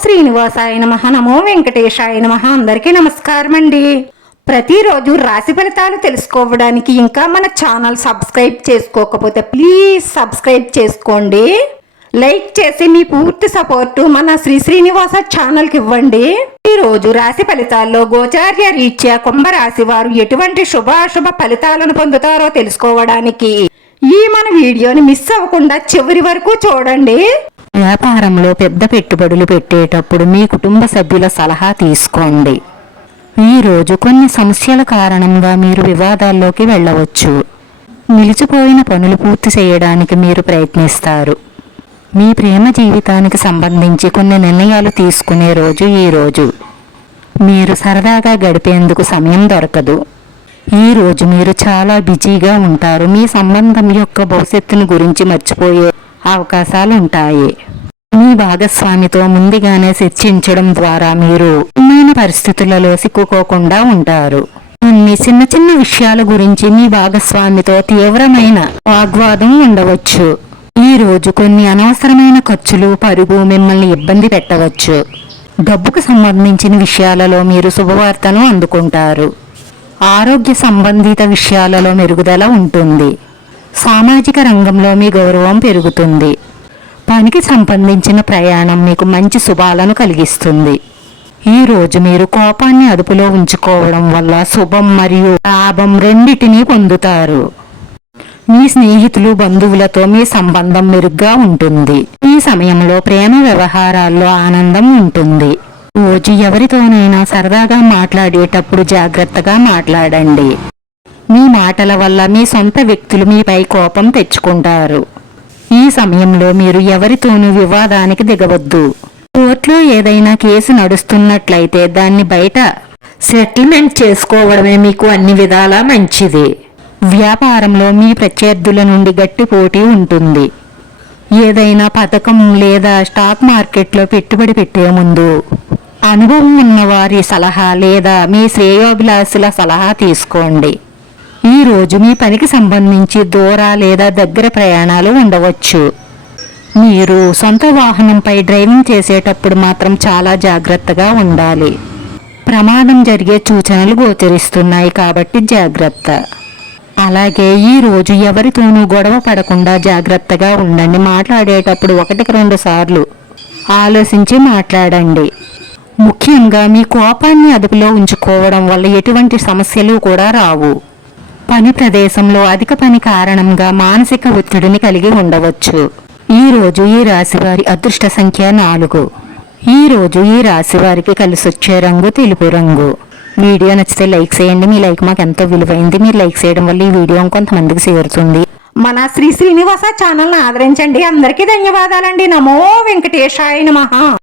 శ్రీనివాసాయ నమః, నమో వెంకటేశాయ నమః. అందరికీ నమస్కారం అండి. ప్రతిరోజు రాశి ఫలితాలు తెలుసుకోవడానికి ఇంకా మన ఛానల్ సబ్స్క్రైబ్ చేసుకోకపోతే ప్లీజ్ సబ్స్క్రైబ్ చేసుకోండి. లైక్ చేసి మీ పూర్తి సపోర్టు మన శ్రీనివాస ఛానల్కి ఇవ్వండి. ఈరోజు రాశి ఫలితాల్లో గోచార్య రీత్యా కుంభరాశి వారు ఎటువంటి శుభాశుభ ఫలితాలను పొందుతారో తెలుసుకోవడానికి ఈ మన వీడియోని మిస్ అవ్వకుండా చివరి వరకు చూడండి. వ్యాపారంలో పెద్ద పెట్టుబడులు పెట్టేటప్పుడు మీ కుటుంబ సభ్యుల సలహా తీసుకోండి. ఈరోజు కొన్ని సమస్యల కారణంగా మీరు వివాదాల్లోకి వెళ్ళవచ్చు. నిలిచిపోయిన పనులు పూర్తి చేయడానికి మీరు ప్రయత్నిస్తారు. మీ ప్రేమ జీవితానికి సంబంధించి కొన్ని నిర్ణయాలు తీసుకునే రోజు ఈరోజు. మీరు సరదాగా గడిపేందుకు సమయం దొరకదు. ఈరోజు మీరు చాలా బిజీగా ఉంటారు. మీ సంబంధం యొక్క భవిష్యత్తును గురించి మర్చిపోయే అవకాశాలు ఉంటాయి. మీ భాగస్వామితో ముందుగానే చర్చించడం ద్వారా మీరు ఏమైనా పరిస్థితులలో సిక్కుకోకుండా ఉంటారు. కొన్ని చిన్న చిన్న విషయాల గురించి మీ భాగస్వామితో తీవ్రమైన వాగ్వాదం ఉండవచ్చు. ఈ రోజు కొన్ని అనవసరమైన ఖర్చులు, పరుగు మిమ్మల్ని ఇబ్బంది పెట్టవచ్చు. డబ్బుకు సంబంధించిన విషయాలలో మీరు శుభవార్తను అందుకుంటారు. ఆరోగ్య సంబంధిత విషయాలలో మెరుగుదల ఉంటుంది. సామాజిక రంగంలో మీ గౌరవం పెరుగుతుంది. పనికి సంబంధించిన ప్రయాణం మీకు మంచి శుభాలను కలిగిస్తుంది. ఈరోజు మీరు కోపాన్ని అదుపులో ఉంచుకోవడం వల్ల శుభం మరియు లాభం రెండింటినీ పొందుతారు. మీ స్నేహితులు, బంధువులతో మీ సంబంధం మెరుగ్గా ఉంటుంది. ఈ సమయంలో ప్రేమ వ్యవహారాల్లో ఆనందం ఉంటుంది. రోజు ఎవరితోనైనా సరదాగా మాట్లాడేటప్పుడు జాగ్రత్తగా మాట్లాడండి. మీ మాటల వల్ల మీ సొంత వ్యక్తులు మీపై కోపం తెచ్చుకుంటారు. ఈ సమయంలో మీరు ఎవరితోనూ వివాదానికి దిగవద్దు. కోర్టులో ఏదైనా కేసు నడుస్తున్నట్లయితే దాన్ని బయట సెటిల్మెంట్ చేసుకోవడమే మీకు అన్ని విధాలా మంచిది. వ్యాపారంలో మీ ప్రత్యర్థుల నుండి గట్టి పోటీ ఉంటుంది. ఏదైనా పథకం లేదా స్టాక్ మార్కెట్లో పెట్టుబడి పెట్టే ముందు అనుభవం ఉన్న వారి సలహా లేదా మీ శ్రేయోభిలాషుల సలహా తీసుకోండి. ఈ రోజు మీ పనికి సంబంధించి దూర లేదా దగ్గర ప్రయాణాలు ఉండవచ్చు. మీరు సొంత వాహనంపై డ్రైవింగ్ చేసేటప్పుడు మాత్రం చాలా జాగ్రత్తగా ఉండాలి. ప్రమాదం జరిగే సూచనలు గోచరిస్తున్నాయి కాబట్టి జాగ్రత్త. అలాగే ఈ రోజు ఎవరితోనూ గొడవ పడకుండా జాగ్రత్తగా ఉండండి. మాట్లాడేటప్పుడు 1-2 సార్లు ఆలోచించి మాట్లాడండి. ముఖ్యంగా మీ కోపాన్ని అదుపులో ఉంచుకోవడం వల్ల ఎటువంటి సమస్యలు కూడా రావు. పని ప్రదేశంలో అధిక పని కారణంగా మానసిక ఒత్తిడిని కలిగి ఉండవచ్చు. ఈ రోజు ఈ రాశి వారి అదృష్ట సంఖ్య 4. ఈ రోజు ఈ రాశి వారికి కలిసొచ్చే రంగు తెలుపు రంగు. వీడియో నచ్చితే లైక్ చేయండి. మీ లైక్ మాకు ఎంతో విలువైంది. మీరు లైక్ చేయడం వల్ల ఈ వీడియో కొంతమందికి చేరుతుంది. మన శ్రీనివాస ఛానల్ని ఆదరించండి. అందరికీ ధన్యవాదాలండి. నమో వెంకటేశాయ నమః.